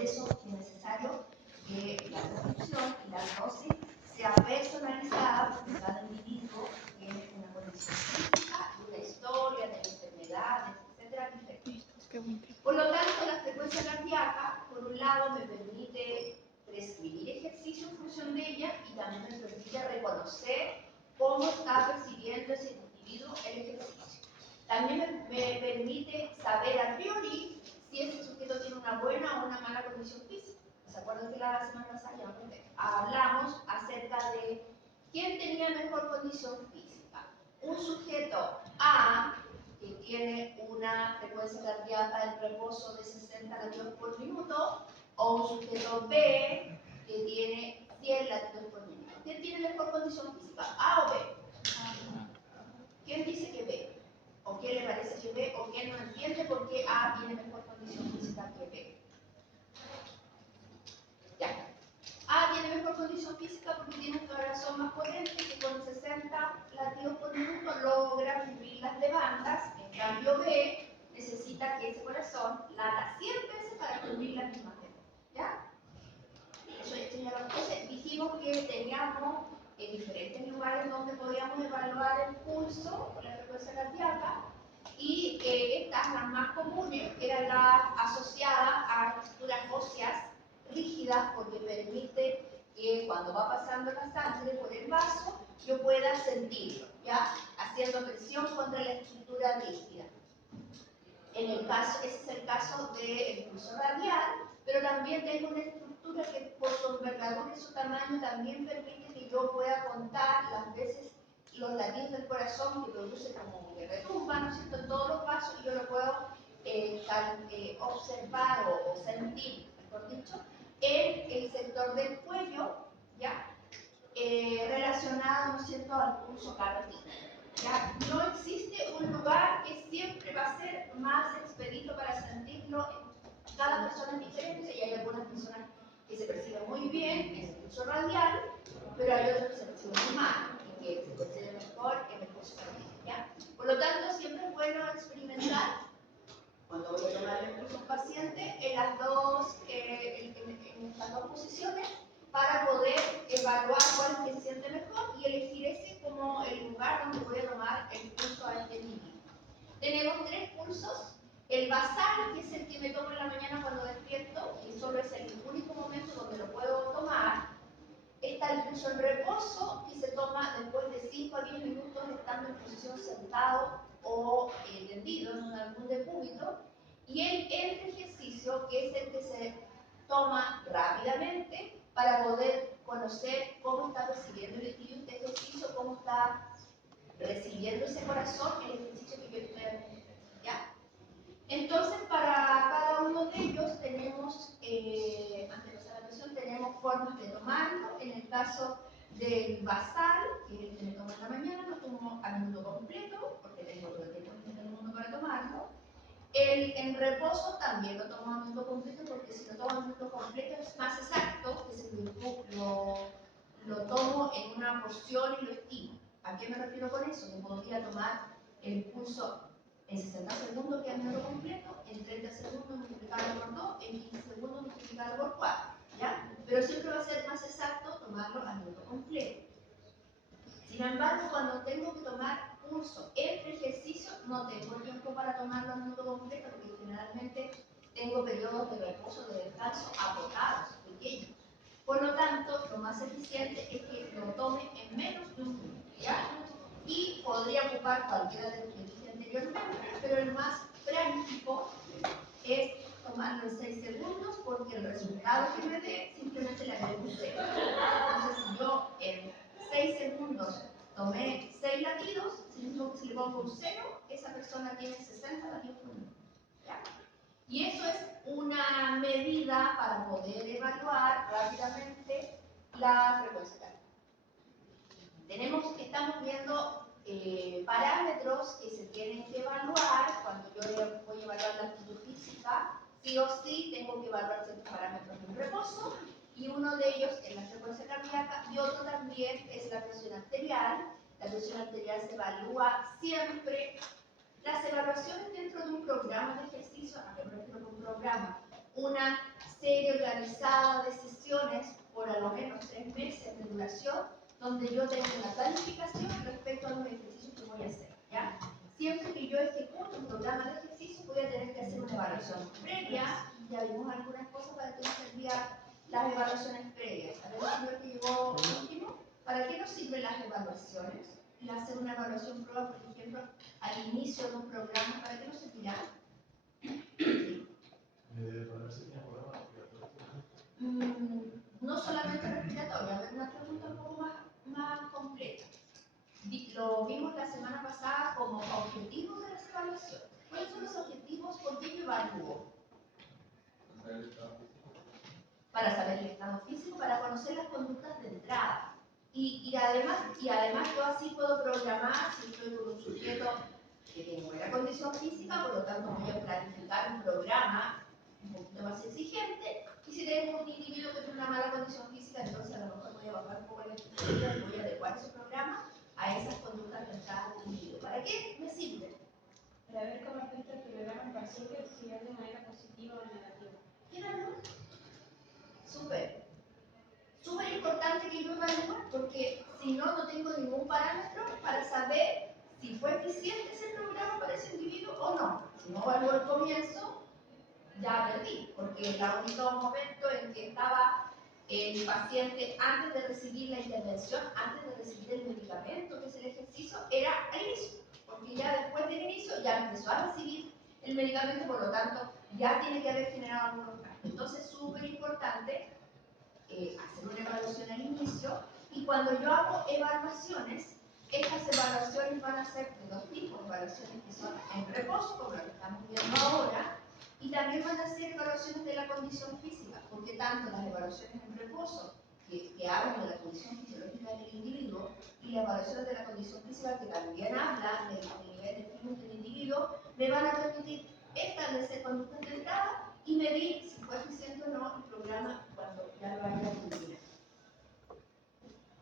Por eso es necesario que la prescripción y la dosis sea personalizada por cada individuo que tiene una condición física, una historia de enfermedades, etcétera, diferente. Por lo tanto, la frecuencia cardíaca, por un lado, me permite prescribir ejercicio en función de ella y también me permite reconocer cómo está percibiendo ese individuo el ejercicio. También me permite saber a priori si ese sujeto tiene una buena o una mala condición física. ¿Se acuerdan que la semana pasada hablamos acerca de quién tenía mejor condición física? Un sujeto A que tiene una frecuencia cardíaca en reposo de 60 latidos por minuto, o un sujeto B que tiene 100 latidos por minuto. ¿Quién tiene mejor condición física? ¿A o B? ¿Quién dice que B? ¿O quién le parece que B? ¿O quién no entiende por qué A tiene mejor condición física que B? Ya. A tiene mejor condición física porque tiene un corazón más potente que con 60 latidos por minuto logra cubrir las demandas. En cambio B necesita que ese corazón lata 100 veces para cubrir las mismas demandas. ¿Ya? Entonces dijimos que teníamos en diferentes lugares donde podíamos evaluar el pulso o la frecuencia cardíaca, y estas, las más comunes, eran las asociadas a estructuras óseas rígidas, porque permite que cuando va pasando la sangre por el vaso yo pueda sentirlo, ¿ya? Haciendo presión contra la estructura rígida. En el caso, ese es el caso del pulso radial, pero también tengo una estructura que por su envergadura y su tamaño también permite que yo pueda contar las veces los latidos del corazón que produce como que retumba, ¿no es cierto?, en todos los vasos, y yo lo puedo observar o sentir, mejor dicho, en el sector del cuello, ¿ya? Relacionado, ¿no es cierto?, al pulso carotino. ¿Ya? No existe un lugar que siempre va a ser más expedito para sentirlo. Cada persona es diferente y hay algunas personas que se perciben muy bien en el pulso radial, pero hay otros que se perciben muy mal y que se perciben mejor en el pulso carotino, ¿ya? Por lo tanto, siempre es bueno experimentar cuando voy a tomar el pulso a un paciente en estas dos posiciones, para poder evaluar cuál es que se siente mejor y elegir ese como el lugar donde voy a tomar el pulso a este individuo. Tenemos tres pulsos: el basal, que es el que me tomo en la mañana cuando despierto, y solo es el único momento donde lo puedo tomar. Está el pulso en reposo, que se toma después de 5 a 10 minutos estando en posición sentado o tendido en algún decúbito. Y el entre ejercicio, que es el que se toma rápidamente para poder conocer cómo está recibiendo el ejercicio, cómo está recibiendo ese corazón el ejercicio que yo estoy haciendo, ¿ya? Entonces, para cada uno de ellos tenemos, antes de pasar a la presión, tenemos formas de tomarlo. En el caso del basal, que es el que me tomo en la mañana, lo tomo a minuto completo, porque tengo todo el tiempo del mundo para tomarlo. El en reposo también lo tomo a minuto completo, porque si lo tomo a minuto completo es más exacto, que si lo tomo en una porción y lo estimo. ¿A qué me refiero con eso? Que podría tomar el pulso en 60 segundos, que es minuto completo, en 30 segundos multiplicarlo por 2, en 15 segundos multiplicarlo por 4, ¿ya? Pero siempre va a ser más exacto tomarlo a minuto completo. Sin embargo, cuando tengo que tomar pulso entre ejercicios, no tengo tiempo para tomarlo a minuto completo, porque generalmente tengo periodos de reposo, de descanso acotados, pequeños. Por lo tanto, lo más eficiente es que lo tome en menos de un minuto, ¿ya? Y podría ocupar cualquiera de los que dije anteriormente, pero el más práctico es tomarlo en 6 segundos, porque el resultado que me dé simplemente le agrego un 0. Entonces, si yo en 6 segundos tomé 6 latidos, si le pongo un 0, esa persona tiene 60 latidos por minuto, ¿ya? Y eso es una medida para poder evaluar rápidamente la frecuencia cardíaca. Estamos viendo parámetros que se tienen que evaluar cuando yo voy a evaluar la actitud física. Sí o sí tengo que evaluar ciertos parámetros en reposo, y uno de ellos es la frecuencia cardíaca y otro también es la presión arterial. La presión arterial se evalúa siempre. Las evaluaciones dentro de un programa de ejercicio, ¿a qué me refiero con un programa? una serie organizada de sesiones por a lo menos 3 meses de duración, donde yo tengo una planificación respecto a los ejercicios que voy a hacer, ¿ya? Siempre que yo ejecute un programa de ejercicio, voy a tener que hacer una evaluación previa, y ya vimos algunas cosas para que nos servían las evaluaciones previas. A ver, el señor que llegó último, ¿para qué nos sirven las evaluaciones? Y hacer una evaluación prueba, por ejemplo, al inicio de un programa, ¿para qué nos servirá? Para ver si tiene problemas respiratorios. No solamente respiratoria, a ver, una pregunta un poco más completa. Lo vimos la semana pasada como objetivos de las evaluaciones. ¿Cuáles son los objetivos? ¿Por qué yo evalúo? Para saber el estado físico, para conocer las conductas de entrada. Y además yo así puedo programar, si estoy con un sujeto que tiene buena condición física, por lo tanto voy a planificar un programa un poquito más exigente, y si tengo un individuo que tiene una mala condición física, entonces a lo mejor voy a bajar un poco la exigencia y voy a adecuar ese programa a esas conductas de entrada del individuo. ¿Para qué me sirve? Para ver cómo afecta el programa al paciente, si es de manera positiva o negativa. ¿Quién habló? Súper. Súper importante que yo evalúe, porque si no, no tengo ningún parámetro para saber si fue eficiente ese programa para ese individuo o no. Si no evalúo el comienzo, ya perdí, porque el único momento en que estaba el paciente antes de recibir la intervención, antes de recibir el medicamento, que es el ejercicio, era al inicio, porque ya después del inicio ya empezó a recibir el medicamento, por lo tanto ya tiene que haber generado algunos cambios. Entonces es súper importante hacer una evaluación al inicio, y cuando yo hago evaluaciones, estas evaluaciones van a ser de dos tipos: evaluaciones que son en reposo, como lo que estamos viendo ahora, y también van a ser evaluaciones de la condición física, porque tanto las evaluaciones en reposo, que hablan de la condición fisiológica del individuo, y las evaluaciones de la condición física, que también hablan del nivel de fitness del individuo, me van a permitir establecer conductas de entrada y medir si fue eficiente o no el programa cuando ya lo haya terminado.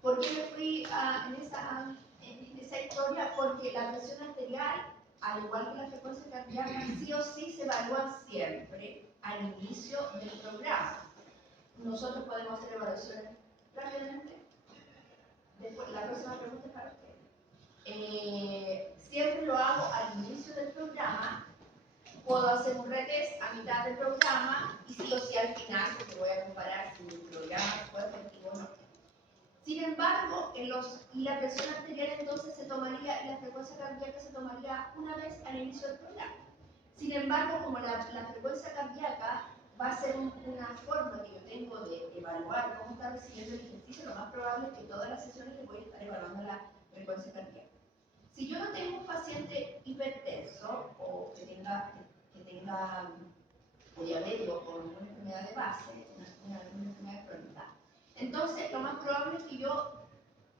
¿Por qué me fui en esa historia? Porque la presión arterial, al igual que la frecuencia cardíaca, sí o sí se evalúan siempre al inicio del programa. Nosotros podemos hacer evaluaciones rápidamente. Después, la próxima pregunta es para usted. Siempre lo hago al inicio del programa. Puedo hacer un retest a mitad del programa, y sí o sí al final, porque voy a comparar si el programa fue efectivo o no. Sin embargo, la presión arterial entonces se tomaría, y la frecuencia cardíaca se tomaría una vez al inicio del programa. Sin embargo, como la frecuencia cardíaca va a ser una forma que yo tengo de evaluar cómo está recibiendo el ejercicio, lo más probable es que todas las sesiones le voy a estar evaluando la frecuencia cardíaca. Si yo no tengo un paciente hipertenso, o que tenga o diabético o alguna enfermedad de base, una enfermedad crónica, entonces lo más probable es que yo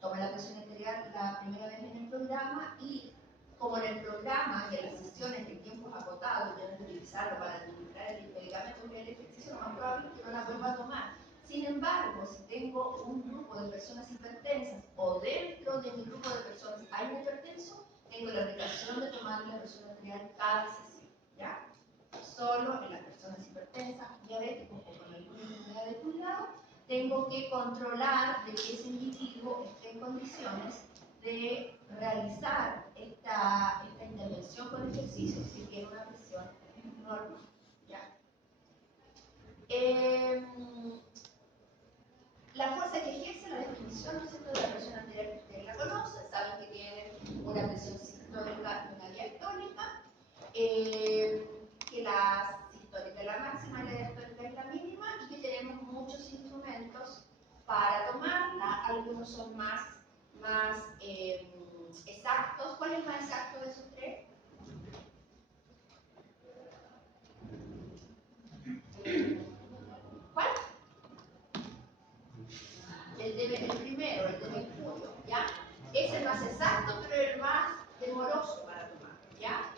tome la presión arterial la primera vez en el programa, y como en el programa de las sesiones el tiempo es acotado y yo no utilizarlo para administrar el medicamento que es el ejercicio, lo más probable es que no la vuelva a tomar. Sin embargo, si tengo un grupo de personas hipertensas, o dentro de mi grupo de personas hay un hipertenso, tengo la obligación de tomar la presión arterial cada sesión, ¿ya? Solo en las personas hipertensas, diabéticos o con alguna enfermedad de cuidado, tengo que controlar de que ese individuo esté en condiciones de realizar esta intervención con ejercicio si tiene una presión normal, ¿ya? La fuerza que ejerce, la definición, ¿no es cierto?, de la presión arterial, que ustedes la conocen, saben que tiene una presión sistólica y una diastólica, que la sistólica es la máxima y la diastólica es la mínima, y que tenemos muchos instrumentos para tomarla. Algunos son más exactos. ¿Cuál es el más exacto de esos tres? ¿Cuál? El primero, el de mercurio, ¿ya? Es el más exacto, pero el más demoroso para tomar, ¿ya?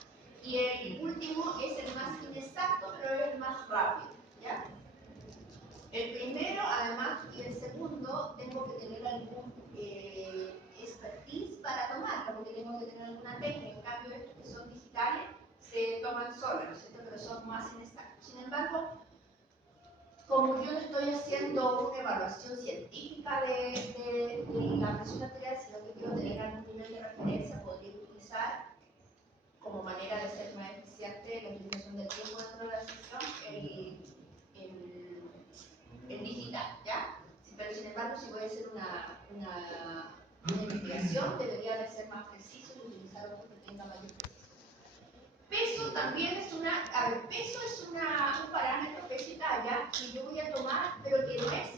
Y el último es el más inexacto, pero es el más rápido, ¿ya? El primero, además, y el segundo, tengo que tener algún expertise para tomarlo, porque tengo que tener alguna técnica. En cambio, estos que son digitales se toman solos, ¿no es cierto?, pero son más inexactos. Sin embargo, como yo no estoy haciendo una evaluación científica de la presión arterial, sino que quiero tener algún nivel de referencia, podría utilizar como manera de ser más eficiente la utilización del tiempo dentro de la sesión el digital, ¿ya? Pero sin embargo, si voy a hacer una investigación, debería de ser más preciso y utilizar otro que tenga mayor precisión. Peso también es peso es un parámetro, peso y talla, que yo voy a tomar, pero que no es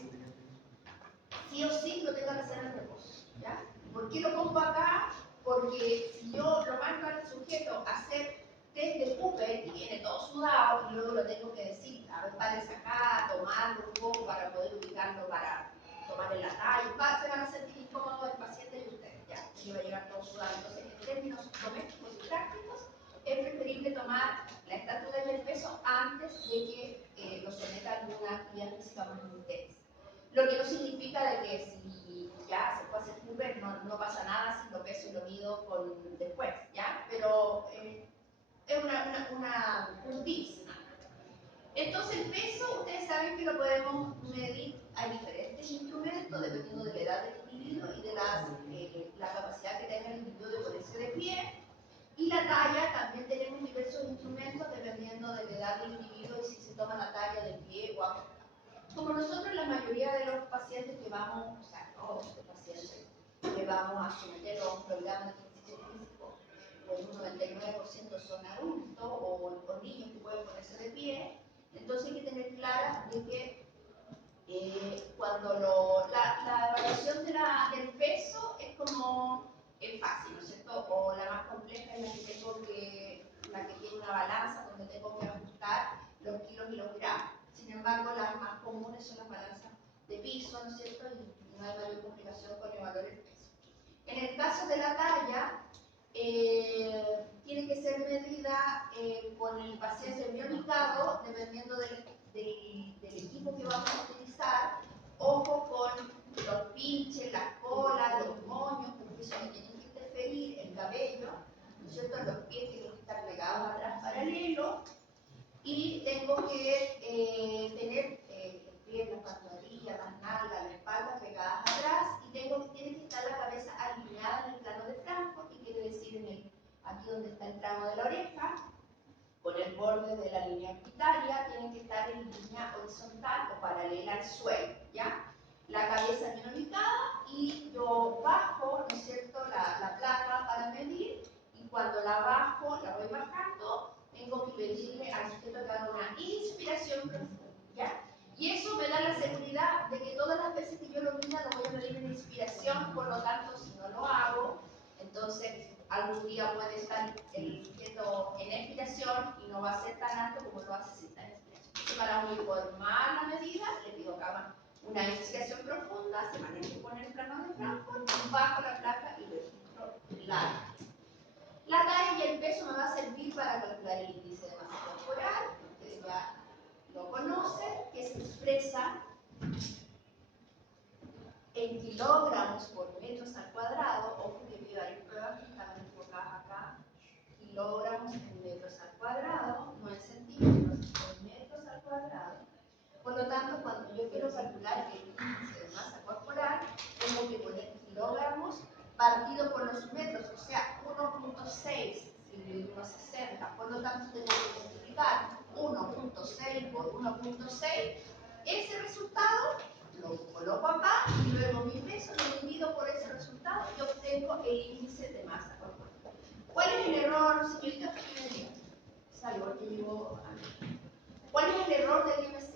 sí o sí lo tengo que hacer en reposo, ¿ya? ¿Por qué lo pongo acá? Porque si yo lo mando al sujeto a hacer test de Cooper y viene todo sudado y luego lo tengo que decir, a ver, párese acá, tomarlo un poco para poder ubicarlo, para tomarle la talla, se van a sentir incómodos el paciente y usted, ¿ya? Y va a llegar todo sudado. Entonces, en términos domésticos y prácticos, es preferible tomar la estatura y el peso antes de que lo someta a alguna actividad física más intensa. Lo que no significa de que si ya se puede hacer Cooper, no pasa nada si lo peso y lo mido después, ¿ya? Pero es un tips. Entonces el peso, ustedes saben que lo podemos medir, hay diferentes instrumentos dependiendo de la edad del individuo y de la capacidad que tenga el individuo de ponerse de pie. Y la talla, también tenemos diversos instrumentos dependiendo de la edad del individuo y si se toma la talla de pie o acostado. Como nosotros, la mayoría de los pacientes que vamos, o sea, todos los pacientes que vamos a someter a un programa de ejercicio físico, pues un 99% son adultos o niños que pueden ponerse de pie, entonces hay que tener clara de que cuando la evaluación del peso es como fácil, ¿no es cierto? O la más compleja es la que tiene una balanza donde tengo que ajustar los kilos y los gramos. Sin embargo, las más comunes son las balanzas de piso, ¿no es cierto? Y no hay mayor complicación con evaluar el peso. En el caso de la talla, tiene que ser medida con el paciente bionicado, dependiendo del equipo que vamos a utilizar. Ojo con los pinches, las colas, los moños, porque eso no tiene que interferir, el cabello, ¿no es cierto? Los pies tienen que estar pegados atrás paralelo. Y tengo que tener el pie, la pantorrilla, las nalgas, la espalda pegadas atrás y tiene que estar la cabeza alineada en el plano de Frankfurt, que quiere decir aquí donde está el tramo de la oreja, con el borde de la línea orbitaria, tiene que estar en línea horizontal o paralela al suelo, ¿ya? La cabeza bien ubicada y yo bajo, ¿no es cierto?, la placa para medir y cuando la bajo, la voy bajando, tengo que pedirle al sujeto que haga una inspiración profunda, ¿ya? Y eso me da la seguridad de que todas las veces que yo lo mida lo voy a medir en inspiración, por lo tanto, si no lo hago, entonces algún día puede estar el sujeto en expiración y no va a ser tan alto como lo hace si está en inspiración. Entonces, para uniformar la medida, le pido que haga una inspiración profunda, se maneje con el plano de Frankfurt, bajo la placa y registro la talla y el peso me va a servir para calcular el índice de masa corporal, que ustedes ya lo conocen, que se expresa en kilogramos por metros al cuadrado. Ojo que vi varias pruebas que estaban enfocadas acá. Kilogramos en metros al cuadrado, no en centímetros, en metros al cuadrado. Por lo tanto, cuando yo quiero calcular el índice de masa corporal, tengo que poner kilogramos partido por los metros, o sea, 1.6 dividido a 60. Por lo tanto, tengo que multiplicar 1.6 por 1.6. Ese resultado lo coloco acá y luego mi peso lo divido por ese resultado y obtengo el índice de masa corporal. ¿Cuál es el error, señorita? Es algo que llegó a mí. ¿Cuál es el error del IMC?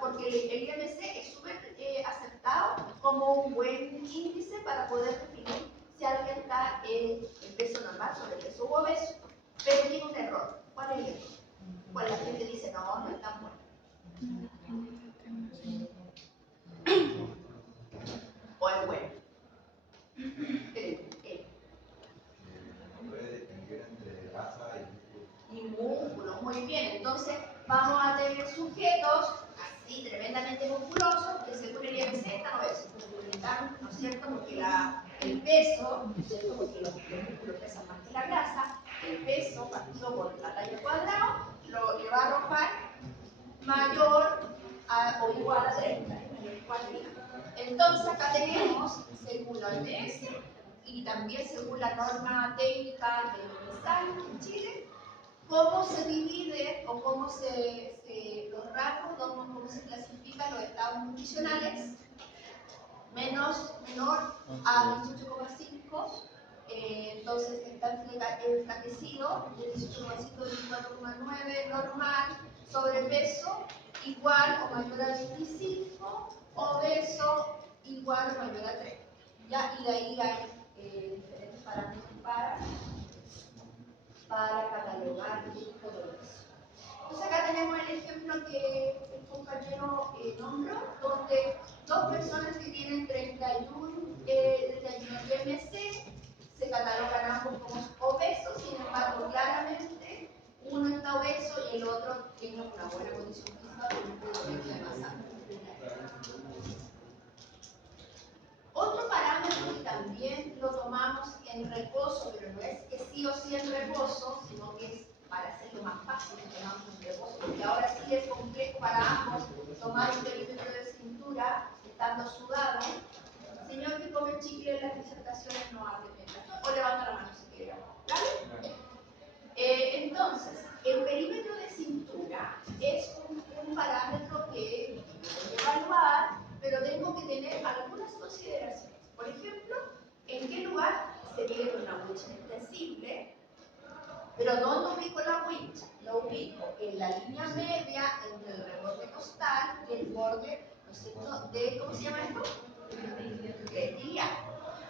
Porque el IMC es súper aceptado como un buen índice para poder definir si alguien está en peso normal, sobrepeso u obeso, pero tiene un error. ¿Cuál es el error? Pues la gente dice, no es tan bueno. O es bueno. No puede distinguir entre grasa y músculo. Muy bien, entonces vamos a tener sujetos así tremendamente musculosos que según el IMC están obesos, ¿no es cierto? Porque el peso, ¿no es cierto? Porque los músculos pesan más que la grasa, el peso partido por la talla al cuadrado le va a arrojar mayor o igual a 30. Entonces acá tenemos, según la OMS y también según la norma técnica de UNISAL en Chile, cómo se divide o cómo los rangos, cómo se clasifican los estados nutricionales, menor a 18,5, entonces está enflaquecido, de 18,5 a 24,9, normal, sobrepeso igual o mayor a 25, obeso igual o mayor a 3. ¿Ya? Y de ahí hay diferentes parámetros para catalogar todo eso. Entonces acá tenemos el ejemplo que el compañero nombró, donde dos personas que tienen 31 IMC se catalogan ambos como obesos, sin embargo claramente uno está obeso y el otro tiene una buena condición física con un porcentaje de masa muscular. Otro parámetro que también lo tomamos en reposo, pero no es que sí o sí en reposo, sino que es para hacerlo más fácil, lo tomamos en reposo, porque ahora sí es complejo para ambos tomar un perímetro de cintura estando sudado. Señor que come chicle en las disertaciones no hable menos, o levanta la mano si quiere. ¿Vale? Entonces, el perímetro de cintura es un parámetro que voy a evaluar, pero tengo que tener algunas consideraciones. Por ejemplo, ¿en qué lugar se vive con una wincha extensible? Pero ¿dónde ubico la wincha? Lo ubico en la línea media entre el reborde costal y el borde, ¿no es cierto?, de, ¿cómo se llama esto? Retiliar.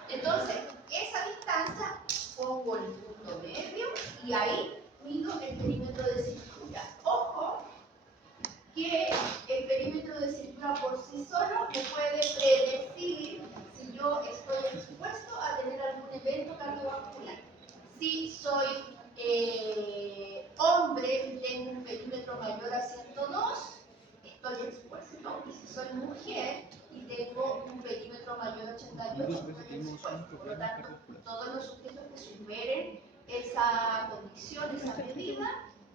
Entonces, esa distancia pongo el punto medio y ahí mido el perímetro de cintura. Ojo que el perímetro de cintura por sí solo me puede predecir si yo estoy expuesto a tener algún evento cardiovascular. Si soy hombre y tengo un perímetro mayor a 102, estoy expuesto. Y si soy mujer y tengo un perímetro mayor a 88, estoy expuesto. Por lo tanto, todos los sujetos que superen esa condición, esa medida,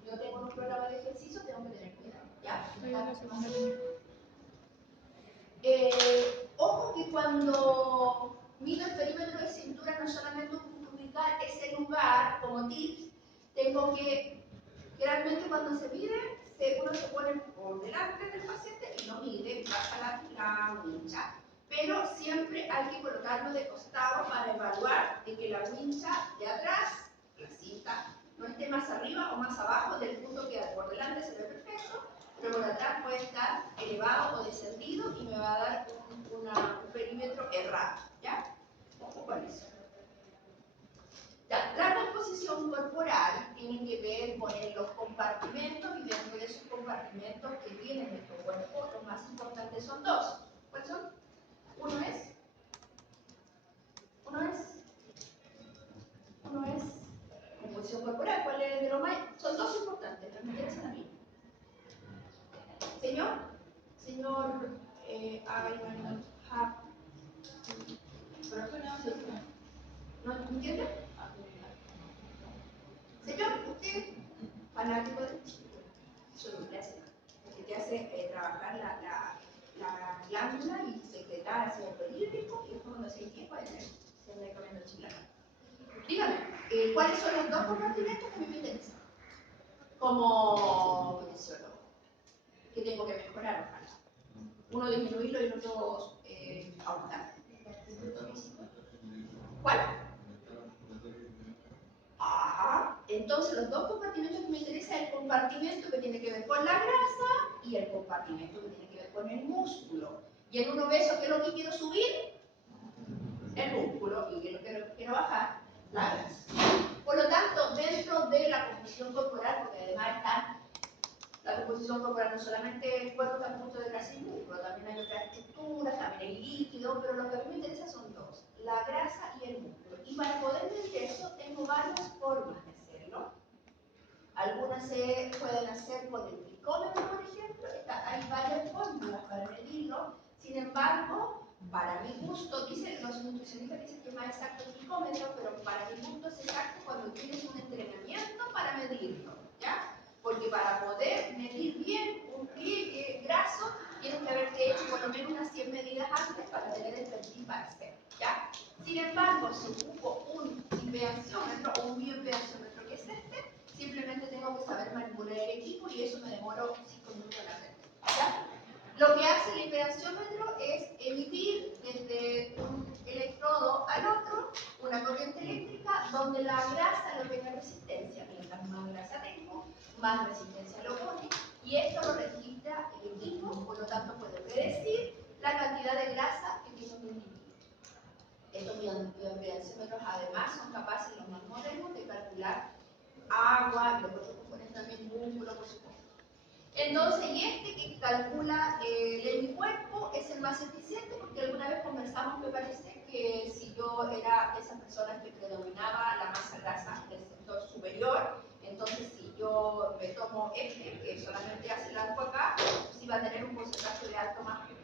yo tengo un programa de ejercicio, tengo que tener cuidado. ¿Ya? Ojo que cuando mido el perímetro de cintura, no solamente ubicar ese lugar como tips, tengo que, generalmente cuando se mide, uno se pone por delante del paciente y lo mide, baja la wincha, pero siempre hay que colocarlo de costado para evaluar de que la wincha de atrás, la cinta, no esté más arriba o más abajo del punto que por delante se ve perfecto, pero por atrás puede estar elevado o descendido y me va a dar un perímetro errado, ¿ya? Ojo con eso. Ya, la composición corporal tiene que ver con los compartimentos y dentro de esos compartimentos que tiene nuestro cuerpo, los más importantes son dos. ¿Cuáles son? Uno es composición corporal. ¿Cuál es de los más? Son dos importantes, pero me interesan a mí. Señor, ¿no entiende? Señor, usted, fanático de Chile, eso no le hace nada, porque te hace trabajar la glándula y secretar ácido clorhídrico y después cuando se tiempo de seguir comiendo chileno. Dígame, ¿cuáles son los dos compartimentos que a mí me interesan? Como kinesiólogo, que tengo que mejorar, ojalá. Uno disminuirlo y el otro aumentar. ¿Cuál? Entonces los dos compartimentos que me interesan, el compartimento que tiene que ver con la grasa y el compartimento que tiene que ver con el músculo. Y en un obeso, ¿qué es lo que quiero subir? El músculo. ¿Y qué es lo que quiero bajar? La grasa. Por lo tanto, dentro de la composición corporal, porque además está la composición corporal, no solamente el cuerpo está compuesto de grasa y músculo, también hay otras estructuras, también hay líquido, pero lo que a mí me interesa son dos, la grasa y el músculo. Y para poder medir eso, tengo varias formas de hacerlo. Algunas se pueden hacer con el glicómetro, por ejemplo. Hay varias fórmulas para medirlo. Sin embargo, para mi gusto, los nutricionistas dicen que es más exacto el glicómetro, pero para mi gusto es exacto cuando tienes un entrenamiento para medirlo, ¿ya? Porque para poder medir bien un pliegue graso, Sin embargo, si ocupo un impedanciómetro o un bioimpedanciómetro, que es este, simplemente tengo que saber manipular el equipo y eso me demoro 5 minutos en hacer. ¿Ya? Lo que hace el impedanciómetro es emitir desde un electrodo al otro una corriente eléctrica donde la grasa no tenga resistencia. Mientras más grasa tengo, más resistencia lo pone y esto lo registra el equipo, por lo tanto puedo predecir la cantidad de grasa que tengo en el equipo. Estos bioimpedanciómetros además son capaces, los más modernos, de calcular agua y los otros componentes también, músculo, por supuesto. Entonces, y este que calcula de mi cuerpo es el más eficiente porque alguna vez conversamos, me parece, que si yo era esa persona que predominaba la masa grasa del sector superior, entonces si yo me tomo este, que solamente hace el arco acá, pues iba a tener un porcentaje de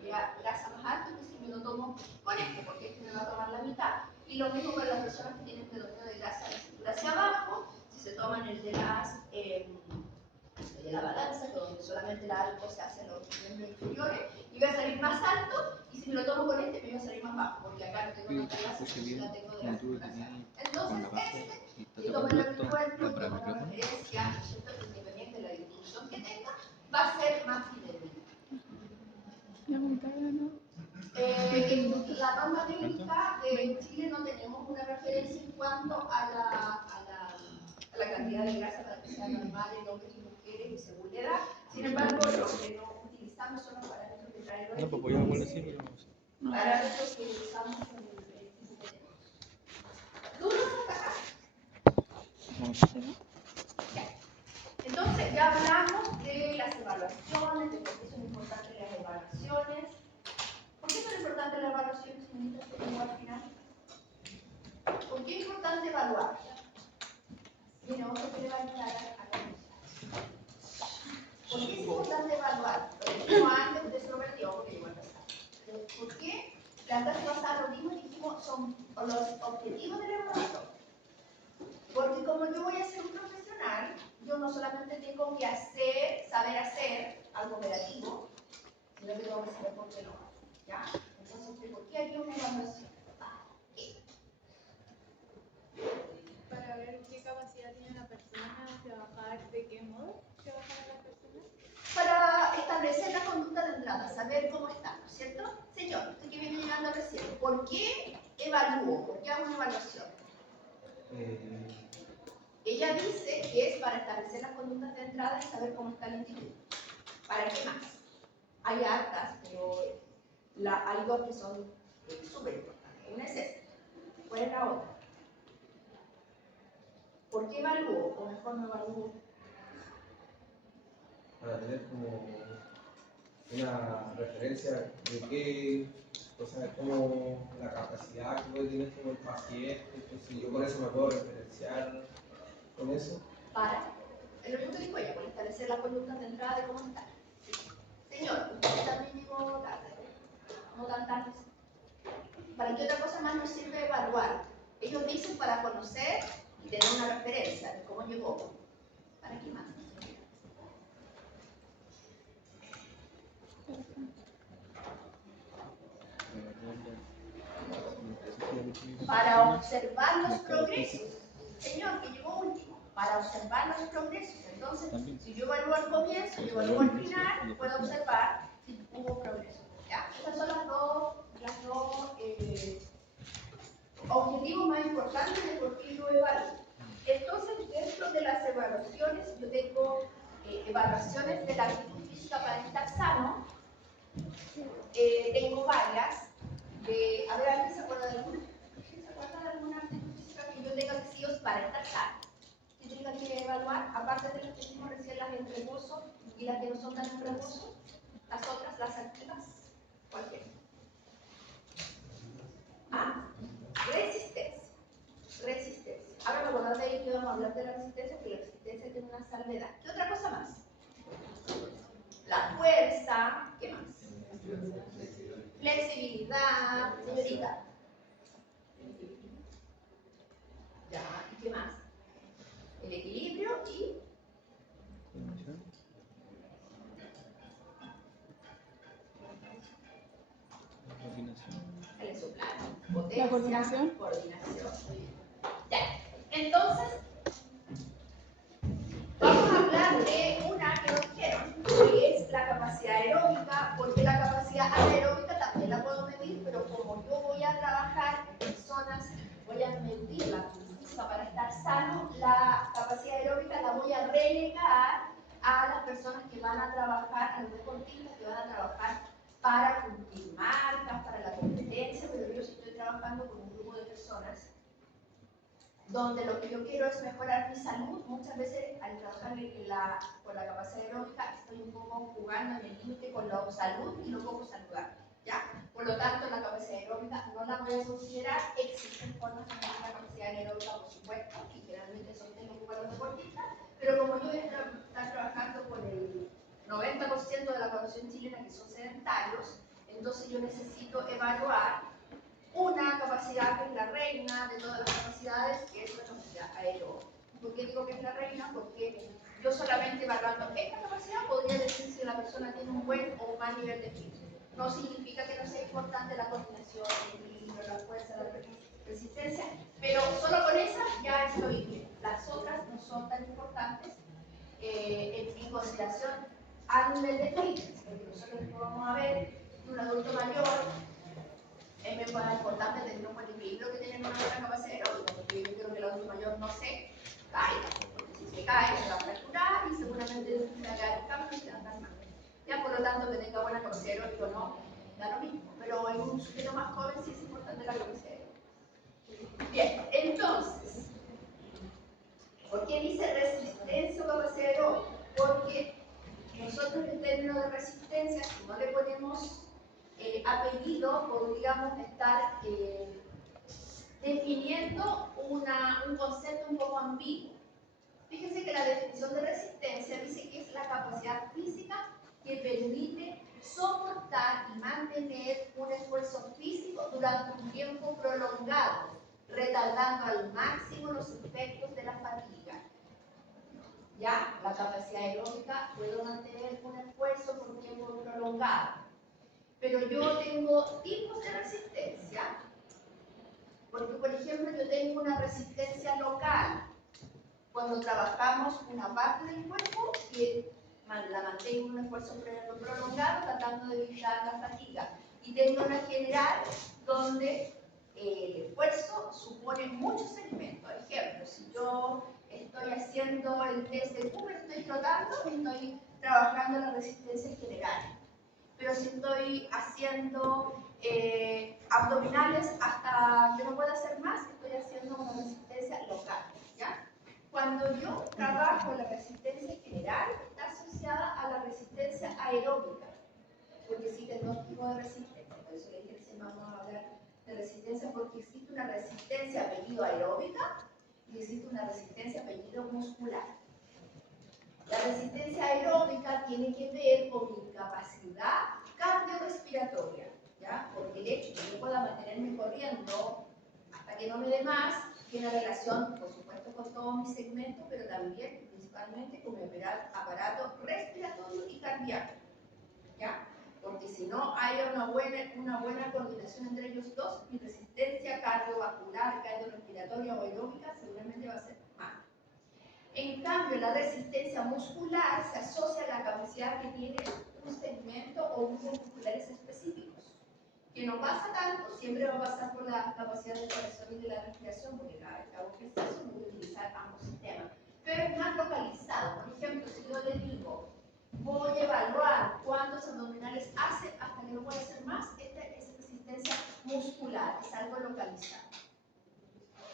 grasa más alto que si me lo tomo con este, porque este me va a tomar la mitad. Y lo mismo para las personas que tienen predominio de grasa de la cintura hacia abajo, si se toman el de la balanza, donde solamente el arco se hace en los miembros inferiores, y va a salir más alto, y si me lo tomo con este me va a salir más bajo, porque acá no tengo tanta grasa, sino la tengo de la cintura hacia abajo. Entonces, y tomo el cuerpo, y tomo la referencia, independiente de la distribución que tenga, va a ser más fidedigno. En la norma técnica de Chile no tenemos una referencia en cuanto a la cantidad de grasa para que sea normal en hombres y mujeres y según la edad. Sin embargo, lo que no utilizamos son los parámetros que trae los equipos, parámetros que usamos en el equipo que tenemos. ¿Dudas hasta acá? Ya. Entonces, ya hablamos de las evaluaciones, de por qué son importantes las evaluaciones. ¿Por qué son importantes las evaluaciones, señoritas, que tengo al final? ¿Por qué es importante evaluar? Mira, otro que le va a ayudar a la cosa. ¿Por qué es importante evaluar? Lo dijimos antes, usted se lo perdió porque llegó a empezar. ¿Por qué? La clase pasada lo mismo dijimos, son los objetivos de la evaluación. Porque como yo voy a ser un profesional, yo no solamente tengo que saber hacer algo operativo, sino que tengo que saber por qué no. ¿Ya? Entonces, ¿por qué hay una evaluación? Para ver qué capacidad tiene la persona, trabajar de qué modo trabajar la persona. Para establecer la conducta de entrada, saber cómo está, ¿no es cierto? Señor, usted que viene llegando recién, ¿por qué evalúo? ¿Por qué hago una evaluación? Ella dice que es para establecer las conductas de entrada y saber cómo está el individuo. ¿Para qué más? Hay hartas, pero hay dos que son súper importantes. Una es esta. ¿Cuál es la otra? ¿Por qué evalúo? O mejor no evalúo. Para tener como una referencia de qué, o sea, como la capacidad que puede tener como el paciente, pues si yo con eso me puedo referenciar con eso. Para, es lo mismo que dijo ella, por establecer las conductas de entrada de cómo está. Señor, usted también llegó tarde, no tan tarde. ¿Para qué otra cosa más nos sirve evaluar? Ellos dicen para conocer y tener una referencia de cómo llegó. ¿Para qué más? Para observar los progresos. Señor, que llegó último. Para observar los progresos. Entonces, si yo evalúo al comienzo, yo evalúo al final, puedo observar si hubo progreso. ¿Ya? Estas son las dos objetivos más importantes de por qué yo evalúo. Entonces, dentro de las evaluaciones, yo tengo evaluaciones de la actitud física para estar sano. Tengo varias. A ver, ¿alguien se acuerda de alguna? ¿Se acuerda de alguna actitud física que yo tenga que sí o sí para estar sano? Que tenga que evaluar, aparte de las que dijimos recién, las en reposo y las que no son tan en reposo, las otras, las activas, cualquiera. Ah, resistencia. Resistencia. Ahora me acordás de ahí que vamos a hablar de la resistencia, que la resistencia tiene una salvedad. ¿Qué otra cosa más? La fuerza, ¿qué más? Flexibilidad, señorita. Ya, ¿y qué más? El equilibrio y el isoplano. potencia, coordinación. coordinación. Ya, entonces, vamos a hablar de una que nos dijeron, que es la capacidad aeróbica, porque la capacidad anaeróbica también la puedo medir, pero como yo voy a trabajar en personas, voy a medir la física para estar sano, la capacidad aeróbica la voy a relegar a las personas que van a trabajar, a los deportistas que van a trabajar para cumplir marcas, para la competencia, pero yo sí estoy trabajando con un grupo de personas donde lo que yo quiero es mejorar mi salud. Muchas veces al trabajar con la capacidad aeróbica estoy un poco jugando en el límite con la salud y lo poco saludable, ¿ya? Por lo tanto, la capacidad aeróbica no la voy a considerar. Existen formas de medir la capacidad aeróbica, por supuesto, y generalmente son técnicos para los deportistas, pero como yo voy a estar trabajando con el 90% de la población chilena que son sedentarios, entonces yo necesito evaluar una capacidad que es la reina de todas las capacidades, que es la capacidad aeróbica. ¿Por qué digo que es la reina? Porque yo solamente evaluando esta capacidad podría decir si la persona tiene un buen o un mal nivel de físico. No significa que no sea importante la coordinación, el equilibrio, la fuerza, la resistencia, pero solo con esa ya estoy bien. Las otras no son tan importantes en consideración a nivel de fitness, porque nosotros vamos a ver que un adulto mayor es más importante tener un buen equilibrio que tener una buena capacidad aeróbica, porque yo creo que el adulto mayor no se caiga, porque si se cae se va a fracturar y seguramente se va a caer un cambio y se va a dar mal. Ya, por lo tanto, que tenga buena capacidad aeróbica o no, da lo mismo, pero en un sujeto más joven sí es importante la capacidad aeróbica. Bien, entonces, ¿por qué dice resistencia o capacidad aeróbica? Porque nosotros en términos de resistencia, si no le ponemos apellido, podríamos estar definiendo un concepto un poco ambiguo. Fíjense que la definición de resistencia dice que es la capacidad física que permite soportar y mantener un esfuerzo físico durante un tiempo prolongado, retardando al máximo los efectos de la fatiga. Ya, la capacidad aeróbica, puedo mantener un esfuerzo por un tiempo prolongado. Pero yo tengo tipos de resistencia, porque por ejemplo yo tengo una resistencia local, cuando trabajamos una parte del cuerpo que la mantengo en un esfuerzo prolongado tratando de evitar la fatiga. Y tengo una general donde el esfuerzo supone muchos elementos. Por ejemplo, si yo estoy haciendo el test de Cooper, estoy trotando, estoy trabajando la resistencia general. Pero si estoy haciendo abdominales hasta que no pueda hacer más, estoy haciendo una resistencia local, ¿ya? Cuando yo trabajo la resistencia general, está asociada a la resistencia aeróbica, porque existen dos tipos de resistencia, por eso le dije que vamos a hablar de resistencia, porque existe una resistencia apellido aeróbica y existe una resistencia apellido muscular. La resistencia aeróbica tiene que ver con mi capacidad cardiorrespiratoria, ¿ya? Porque el hecho de que yo pueda mantenerme corriendo hasta que no me dé más tiene relación, por supuesto, con todos mis segmentos, pero también, principalmente, con mi aparato respiratorio y cardíaco, ¿ya? Porque si no hay una buena coordinación entre ellos dos, mi resistencia cardiovascular, cardiorrespiratoria o aeróbica seguramente va a ser mala. En cambio, la resistencia muscular se asocia a la capacidad que tiene un segmento o grupos musculares específicos, que no pasa tanto, siempre va a pasar por la capacidad del corazón y de la respiración, porque cada vez que hago ejercicio voy a utilizar ambos sistemas, pero es más localizado. Por ejemplo, si yo le digo, voy a evaluar cuántos abdominales hace hasta que no pueda hacer más, esta es resistencia muscular, es algo localizado.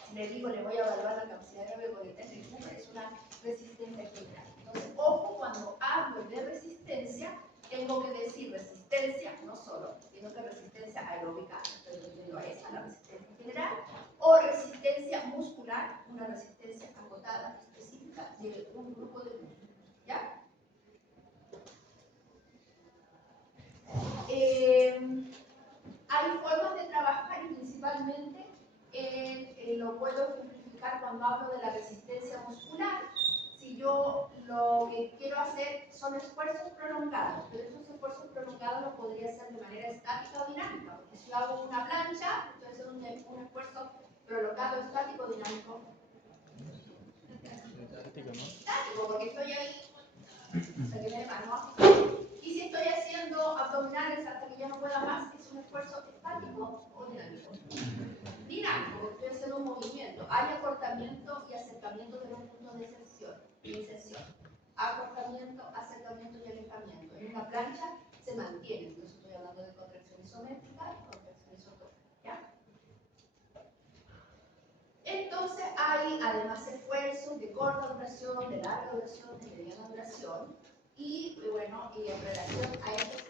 Si le digo, le voy a evaluar la capacidad de aeróbica, es una resistencia general. Entonces, ojo, cuando hablo de resistencia, tengo que decir resistencia, no solo, sino que resistencia aeróbica, estoy refiriendo a esa, la resistencia general, o resistencia muscular, una resistencia acotada, específica de un grupo de músculos, ¿ya? Hay formas de trabajar y principalmente lo puedo ejemplificar cuando hablo de la resistencia muscular. Si yo lo que quiero hacer son esfuerzos prolongados, pero esos esfuerzos prolongados los podría ser de manera estática o dinámica, porque si yo hago una plancha, estoy haciendo un esfuerzo prolongado, estático o dinámico. Estático, porque estoy ahí, hasta que me mano. Y si estoy haciendo abdominales hasta que ya no pueda más, ¿es un esfuerzo estático o dinámico? Dinámico, porque estoy haciendo un movimiento. Hay acortamiento y acercamiento de los puntos de inserción. Acortamiento, acercamiento y alejamiento. En una plancha se mantiene, entonces estoy hablando de contracción isométrica y contracción isotópica, ¿ya? Entonces hay además esfuerzos de corta duración, de larga duración, de mediana duración y bueno, y en relación a estos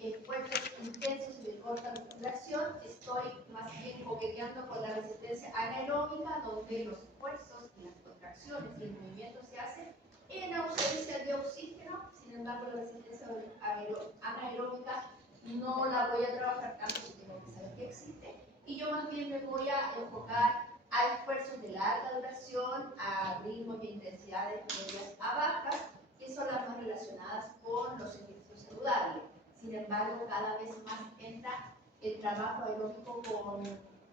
esfuerzos intensos y de corta duración estoy más bien coqueteando con la resistencia anaeróbica, donde los esfuerzos y las contracciones y el movimiento se hacen en ausencia de oxígeno. Sin embargo, la resistencia anaeróbica no la voy a trabajar tanto, si tengo que saber que existe, y yo más bien me voy a enfocar a esfuerzos de larga duración, a ritmos y intensidades medias a bajas, que son las más relacionadas con los ejercicios saludables. Sin embargo, cada vez más entra el trabajo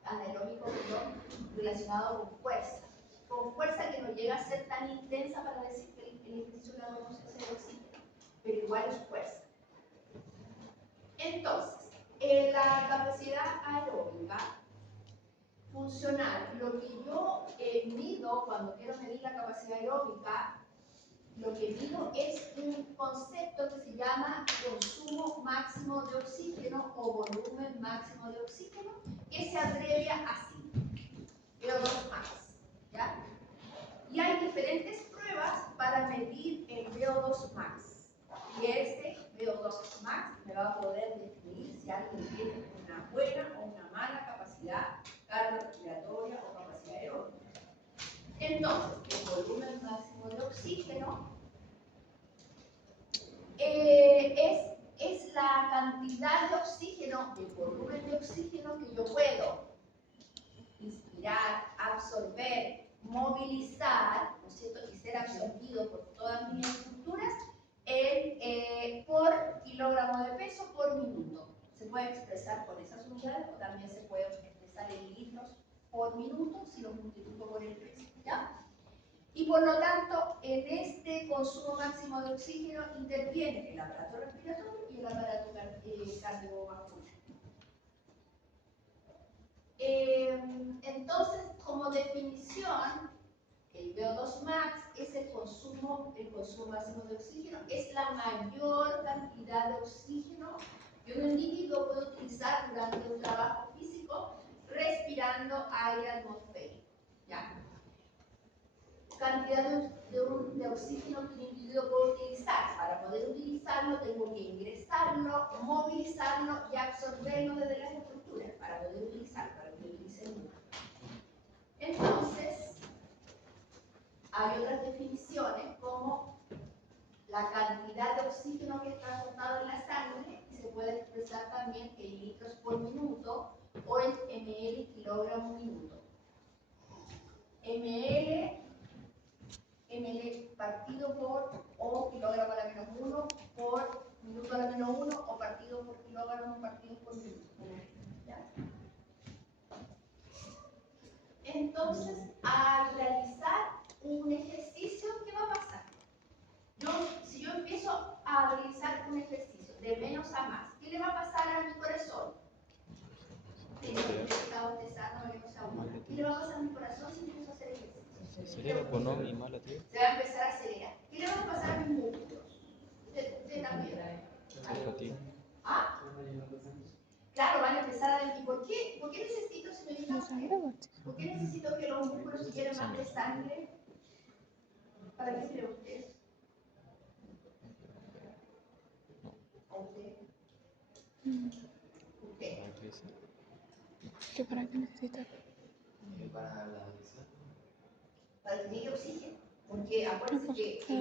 anaeróbico relacionado con fuerza que no llega a ser tan intensa para decir que el ejercicio lo hagamos hacer oxígeno, pero igual es fuerza. Entonces, la capacidad aeróbica funcional, lo que yo mido cuando quiero medir la capacidad aeróbica, lo que mido es un concepto que se llama consumo máximo de oxígeno o volumen máximo de oxígeno, que se abrevia así, VO2 max, ¿ya? Y hay diferentes pruebas para medir el VO2 max. Y este VO2 max me va a poder definir si alguien tiene una buena o una mala capacidad cardiorrespiratoria o capacidad aeróbica. Entonces, el volumen máximo de oxígeno es la cantidad de oxígeno, el volumen de oxígeno que yo puedo inspirar, absorber, movilizar, ¿no es cierto?, y ser absorbido por todas mis estructuras por kilogramo de peso por minuto. Se puede expresar con esas unidades o también se puede expresar en litros por minuto si lo multiplico por el peso, ¿ya? Y por lo tanto, en este consumo máximo de oxígeno interviene el aparato respiratorio y el aparato cardiovascular. Entonces, como definición, el VO2 max es el consumo máximo de oxígeno, es la mayor cantidad de oxígeno que un individuo puede utilizar durante un trabajo físico respirando aire atmosférico, ¿ya? Cantidad de oxígeno que un individuo puede utilizar. Para poder utilizarlo tengo que ingresarlo, movilizarlo y absorberlo desde las estructuras para poder utilizarlo, para que lo utilice el músculo. Entonces, hay otras definiciones como la cantidad de oxígeno que está aportado en la sangre, y se puede expresar también en litros por minuto o en ml kilogramo minuto. ml partido por o kilogramo a la menos 1 por minuto a la menos 1 o partido por kilogramo partido por minuto. ¿Ya? Entonces, al realizar un ejercicio, ¿qué va a pasar? Si yo empiezo a realizar un ejercicio de menos a más, ¿qué le va a pasar a mi corazón? ¿Qué le va a pasar a mi corazón si empiezo a hacer ejercicio? Se va a empezar a acelerar. ¿Qué le va a pasar a mis músculos? Usted también. ¿Ah? Claro, van a empezar a decir, ¿por qué necesito, señorita? ¿Por qué necesito que los músculos se llenen más de sangre? ¿Para qué cree usted? ¿Usted? ¿Qué para qué necesitas? Para que llegue oxígeno. Porque acuérdense que yo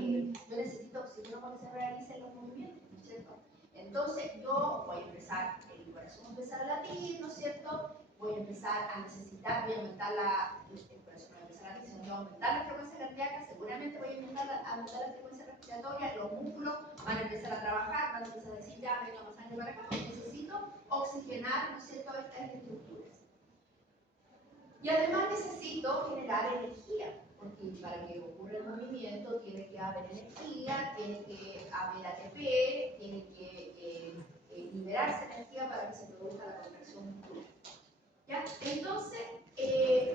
necesito oxígeno para que se realicen los movimientos, ¿no es cierto? Entonces yo voy a empezar, el corazón va a empezar a latir, ¿no es cierto? Voy a empezar a necesitar, voy a aumentar el corazón va a empezar a latir, si no voy a aumentar la frecuencia cardíaca, seguramente voy a aumentar la frecuencia respiratoria. respiratoria, los músculos van a empezar a trabajar, van a empezar a decir, ya, venga más sangre para acá, porque necesito oxigenar, ¿no es cierto?, estas estructuras. Y además necesito generar energía, porque para que ocurra el movimiento tiene que haber energía, tiene que haber ATP, tiene que liberarse energía para que se produzca la contracción muscular. ¿Ya? Entonces,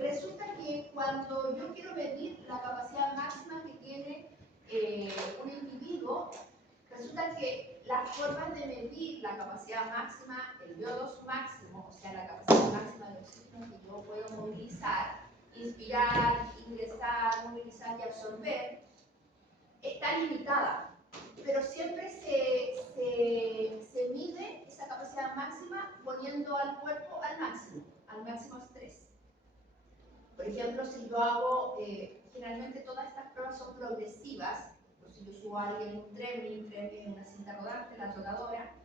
resulta que cuando yo quiero medir la capacidad máxima que tiene un individuo, resulta que las formas de medir la capacidad máxima, el VO2 máximo, o sea, la capacidad máxima de oxígeno que yo puedo movilizar, inspirar, ingresar, movilizar y absorber, está limitada. Pero siempre se mide esa capacidad máxima poniendo al cuerpo al máximo estrés. Por ejemplo, si yo hago, generalmente todas estas pruebas son progresivas. Si yo subo a alguien en un treadmill es una cinta rodante, la rotadora.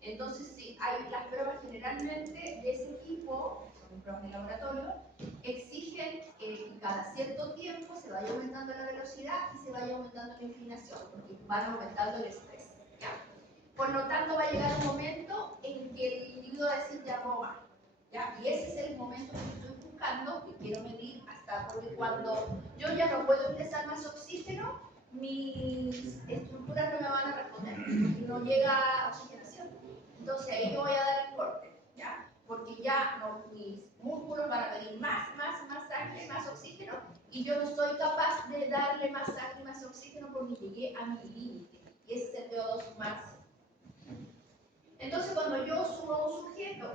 Entonces, sí, hay las pruebas generalmente de ese tipo, son pruebas de laboratorio, exigen que cada cierto tiempo se vaya aumentando la velocidad y se vaya aumentando la inclinación, porque van aumentando el estrés. ¿Ya? Por lo tanto, va a llegar un momento en que el individuo va a decir ya no va. ¿Ya? Y ese es el momento que estoy buscando, que quiero medir hasta, porque cuando yo ya no puedo ingresar más oxígeno, mis estructuras no me van a responder, porque no llega oxigenación. Entonces ahí yo voy a dar el corte, ¿ya? Porque ya no, mis músculos van a pedir más sangre, más oxígeno, y yo no soy capaz de darle más sangre y más oxígeno porque llegué a mi límite, y ese es el VO2 máximo. Entonces cuando yo subo a un sujeto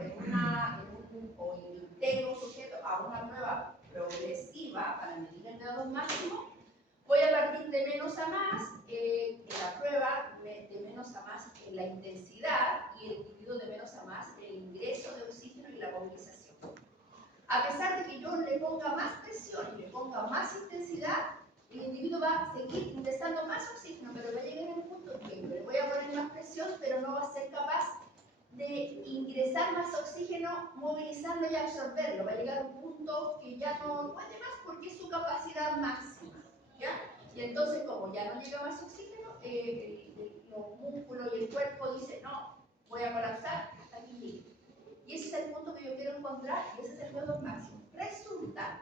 o integro un sujeto a una prueba progresiva para medir el VO2 máximo, voy a partir de menos a más en la prueba, de menos a más en la intensidad y el individuo de menos a más en el ingreso de oxígeno y la movilización. A pesar de que yo le ponga más presión y le ponga más intensidad, el individuo va a seguir ingresando más oxígeno, pero va a llegar en un punto en que le voy a poner más presión, pero no va a ser capaz de ingresar más oxígeno, movilizarlo y absorberlo. Va a llegar a un punto que ya no puede más porque es su capacidad máxima. ¿Ya? Y entonces, como ya no llega más oxígeno, los músculos y el cuerpo dicen, no, voy a colapsar, hasta aquí llegue. Y ese es el punto que yo quiero encontrar, y ese es el VO2 máximo. Resulta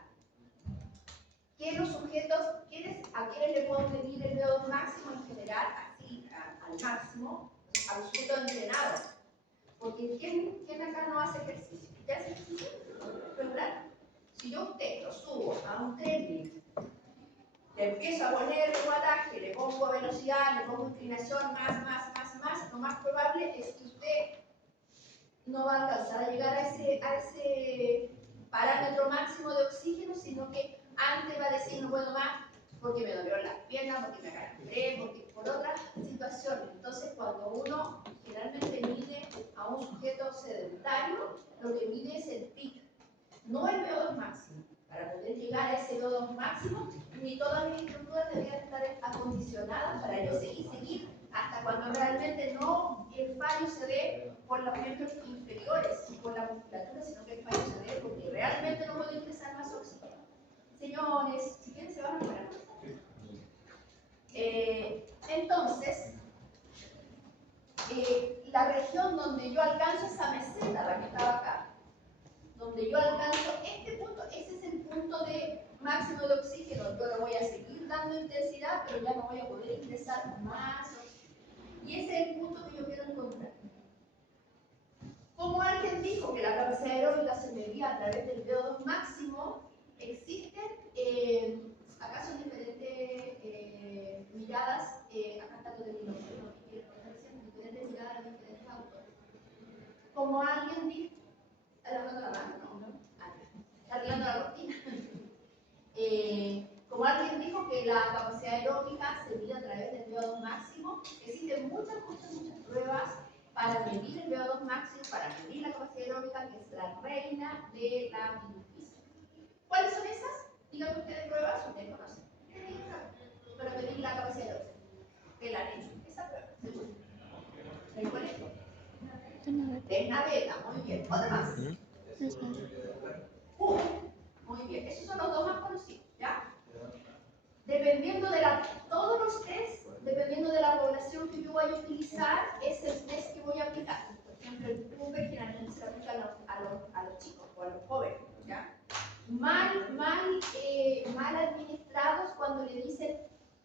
que los sujetos, ¿a quiénes le puedo medir el VO2 máximo en general, así, al máximo? A los sujetos entrenados. Porque ¿quién acá no hace ejercicio? ¿Ya hace ejercicio? ¿Regular? Si yo a usted lo subo a un treadmill, le empiezo a poner wattaje, le pongo velocidad, le pongo inclinación, más, lo más probable es que usted no va a alcanzar a llegar a ese parámetro máximo de oxígeno, sino que antes va a decir no puedo más porque me dolió las piernas, porque me acalambré, porque por otras situaciones. Entonces, cuando uno generalmente mide a un sujeto sedentario, lo que mide es el pic, no el VO2 máximo. Para poder llegar a ese VO2 máximo, ni todas mis estructuras deberían estar acondicionadas para yo seguir hasta cuando realmente no el fallo se dé por los miembros inferiores y por la musculatura, sino que el fallo se dé porque realmente no puedo ingresar más oxígeno. Señores, si quieren se van a parar. Entonces, la región donde yo alcanzo esa meseta, la que estaba acá, donde yo alcanzo este punto, ese es el punto de máximo de oxígeno. Yo lo voy a seguir dando intensidad, pero ya no voy a poder ingresar más oxígeno. Y ese es el punto que yo quiero encontrar. Como alguien dijo que la capacidad aeróbica se medía a través del VO2 máximo, existen, acá son diferentes miradas, acá está lo de mi nombre, diferentes miradas de diferentes autores. Como alguien dijo, arreglando la mano, arreglando la cortina. Como alguien dijo que la capacidad aeróbica se mide a través del VO2 máximo, existen muchas pruebas para medir el VO2 máximo, para medir la capacidad aeróbica, que es la reina de la actitud física. ¿Cuáles son esas? Díganme ustedes pruebas, ustedes conocen. Para medir la capacidad aeróbica. ¿Qué la han hecho? Esa prueba, seguro. ¿En el colegio? De naveta, muy bien. ¿Otra más? Muy bien. Esos son los dos más conocidos, ¿ya? Dependiendo de todos los test dependiendo de la población que yo vaya a utilizar, es el test que voy a aplicar. Por ejemplo, el Cooper generalmente se aplica a los chicos o a los jóvenes, ¿ya? Mal administrados cuando le dicen,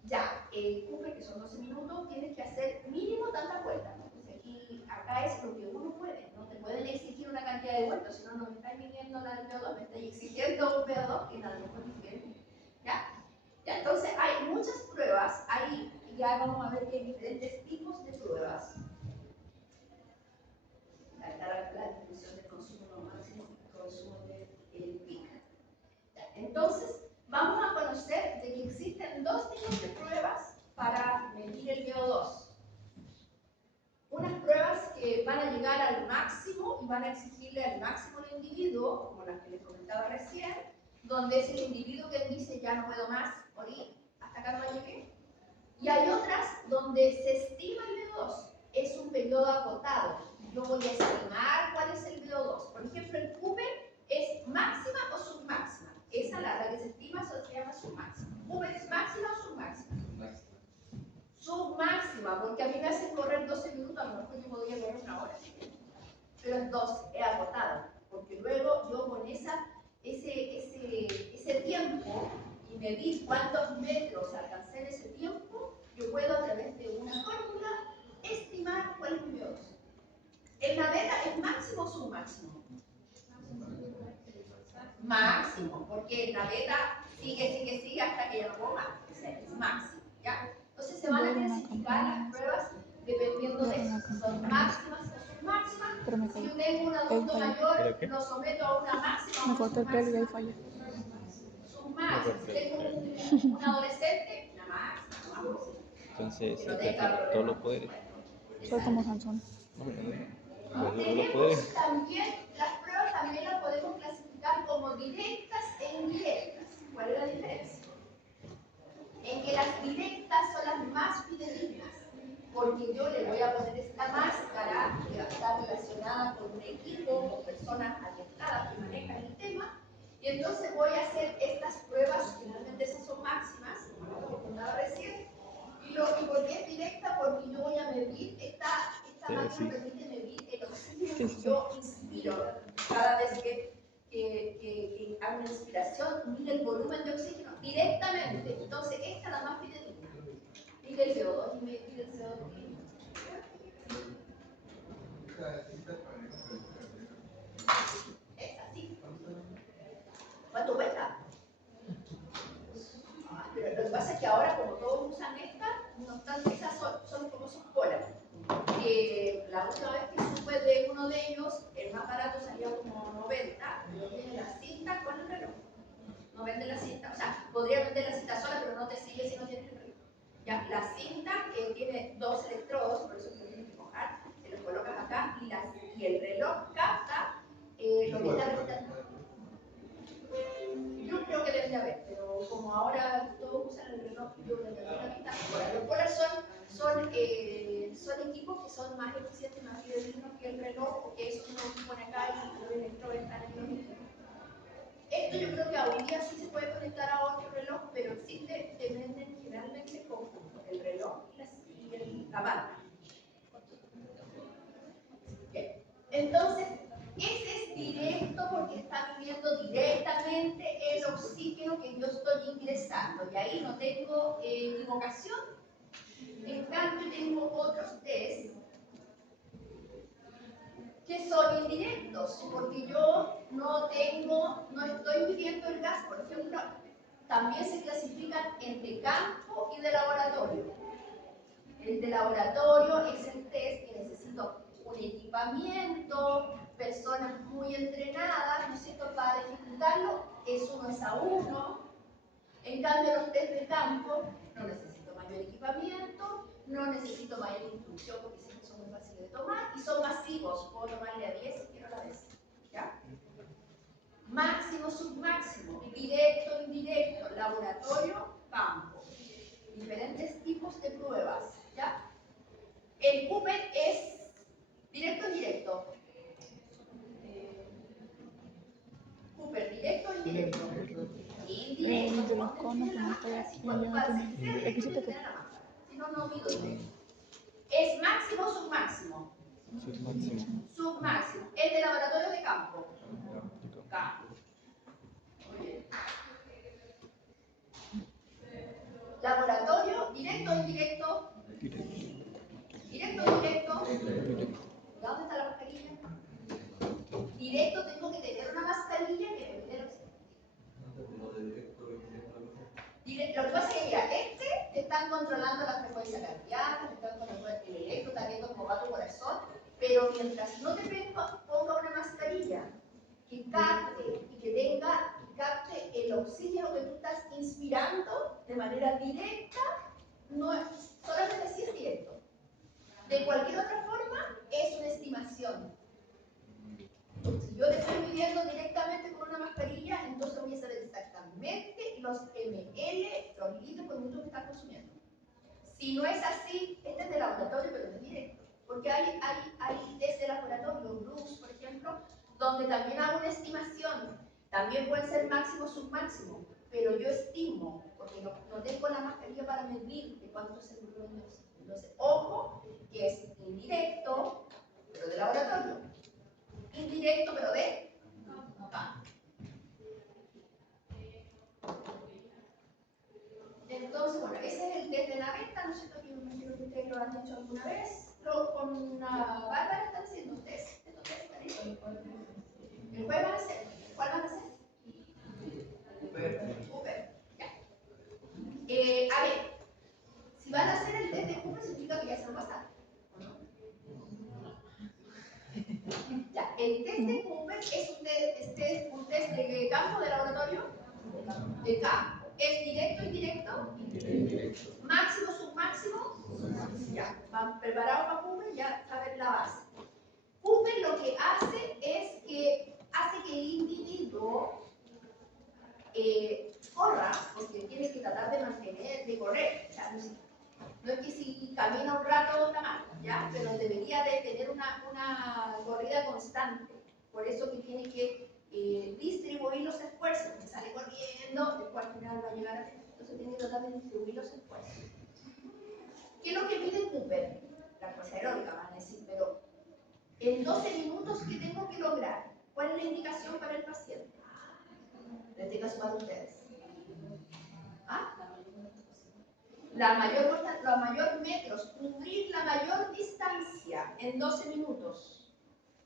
ya, el Cooper, que son 12 minutos, tienes que hacer mínimo tantas vueltas, ¿no? Pues aquí, acá es lo que uno puede, no te pueden exigir una cantidad de vueltas, si no, no me estáis midiendo la del VO2, me estáis exigiendo un VO2 que nada más difiere, ¿ya? Ya, entonces hay muchas pruebas, ya vamos a ver que hay diferentes tipos de pruebas. Acá la definición del consumo máximo y consumo del PIC. Entonces, vamos a conocer de que existen dos tipos de pruebas para medir el VO2. Unas pruebas que van a llegar al máximo y van a exigirle al máximo al individuo, como las que les comentaba recién, donde es el individuo que dice ya no puedo más, morir, hasta acá no llegué. Y hay otras donde se estima el VO2, es un periodo acotado. Yo voy a estimar cuál es el VO2. Por ejemplo, el Cooper es máxima o submáxima. Esa la que se estima se llama submáxima. ¿Cooper es máxima o submáxima? Submáxima, porque a mí me hacen correr 12 minutos, a lo mejor yo podría correr una hora. Pero es 12, es acotado. Porque luego yo con ese tiempo y medir cuántos metros alcancé en ese tiempo, yo puedo a través de una fórmula estimar cuál es mi VO2. ¿El naveta es máximo o submáximo? Máximo, porque el naveta sigue hasta que ya no puedo más. O sea, es máximo, ¿ya? Entonces se van a clasificar las pruebas dependiendo de eso, si son máximas o submáximas. Si yo tengo un adulto mayor, lo someto a una máxima. Me corté el pelo y ahí falló. Submáxima. Si tengo un adolescente, una máxima. Entonces, todos los poderes. Soy como Sansón. Tenemos también, las pruebas también las podemos clasificar como directas e indirectas. ¿Cuál es la diferencia? En que las directas son las más fidedignas, porque yo le voy a poner esta máscara que va a estar relacionada con un equipo, con personas adiestradas que manejan el tema, y entonces voy a hacer estas pruebas, finalmente esas son máximas, como lo contaba recién, y por qué es directa, porque yo voy a medir, esta máquina permite medir el oxígeno que yo inspiro cada vez que hago una inspiración, mide el volumen de oxígeno directamente. Entonces, esta es la más fidedigna. Mide el CO2 y mide el CO2. Es así. ¿Cuánto cuesta? Pero lo que pasa es que ahora, como todos usan estas, no están, esas son como sus colas. La última vez que supe de uno de ellos, en un aparato salía como 90, pero tiene la cinta con el reloj. No vende la cinta, o sea, podría vender la cinta sola, pero no te sigue si no tienes el reloj. Ya, la cinta que tiene dos electrodos, por eso que tienes que mojar, te los colocas acá y el reloj capta lo que está registrando. Yo creo que debe de haber, pero como ahora todos usan el reloj, yo creo que la mitad. Los Polar son equipos que son más eficientes, más fidedignos que el reloj, porque eso uno pone acá y los electrodos están en los equipos. Esto yo creo que hoy día sí se puede conectar a otro reloj, pero existe, te venden generalmente conjunto, el reloj y la banda. Bien. Entonces, ese es directo porque está midiendo directamente el oxígeno que yo estoy ingresando. Y ahí no tengo equivocación. En cambio, tengo otros test que son indirectos, porque yo no estoy midiendo el gas. Por ejemplo, también se clasifican entre campo y de laboratorio. El de laboratorio es el test que necesito un equipamiento, personas muy entrenadas, ¿no es cierto?, para ejecutarlo, es 1:1. En cambio, los test de campo no necesito mayor equipamiento, no necesito mayor instrucción porque siempre son muy fáciles de tomar y son masivos, puedo tomarle a 10 si quiero a la vez, ¿ya? Máximo, submáximo, directo, indirecto, laboratorio, campo. Diferentes tipos de pruebas, ¿ya? El Cooper es directo o indirecto. Cooper, directo o indirecto. Indirecto. De los conos que no estoy aquí, yo aquí. Aquí sí te quedo. no mido directo. Es máximo o submáximo. Submáximo. Submáximo. El de laboratorio de campo. Campo. Muy bien. Laboratorio, directo o indirecto. Directo o indirecto. ¿Dónde está la mascarilla? Directo tengo que tener una mascarilla que me dé el oxígeno. Lo que pasa es que, mira, te están controlando la frecuencia cardíaca, te están controlando el electro, está viendo cómo va tu corazón, pero mientras no te ponga una mascarilla que capte y que capte el oxígeno que tú estás inspirando de manera directa, no es, solamente si es directo. De cualquier otra forma, es una estimación. Si yo te estoy midiendo directamente con una mascarilla, entonces voy a saber exactamente los ml, los litros por minuto que estás consumiendo. Si no es así, este es de laboratorio, pero no es directo. Porque hay test de laboratorio, Brooks, por ejemplo, donde también hago una estimación. También puede ser máximo o submáximo, pero yo estimo, porque no tengo la mascarilla para medir de cuánto es el volumen de oxígeno. Entonces, ojo, que es indirecto, pero de laboratorio. Indirecto, pero de campo. Entonces, bueno, ese es el test de naveta, no sé si yo me imagino que ustedes lo han hecho alguna vez. Con una Bárbara están haciendo un test. ¿El jueves van a hacer? ¿Cuál van a hacer? Cooper. Ya. A ver, si van a hacer el test de Cooper, significa que ya se lo pasaron. Ya, el test de Cooper es un test de campo, de laboratorio, de campo. ¿Es directo, indirecto? Indirecto. Máximo, submáximo. Ya, van preparados para Cooper, ya saben la base. Cooper lo que hace es que hace que el individuo corra, porque tiene que tratar de mantener, de correr. O sea, no es que si camina un rato está mal, ¿ya? Pero debería de tener una corrida constante. Por eso que tiene que distribuir los esfuerzos. Que sale corriendo, después al final va a llegar a... Entonces tiene que tratar de distribuir los esfuerzos. ¿Qué es lo que pide Cooper? La fuerza aeróbica, van a decir, pero en 12 minutos, ¿qué tengo que lograr? ¿Cuál es la indicación para el paciente? En este caso para ustedes. ¿Ah? La mayor metros, cubrir la mayor distancia en 12 minutos.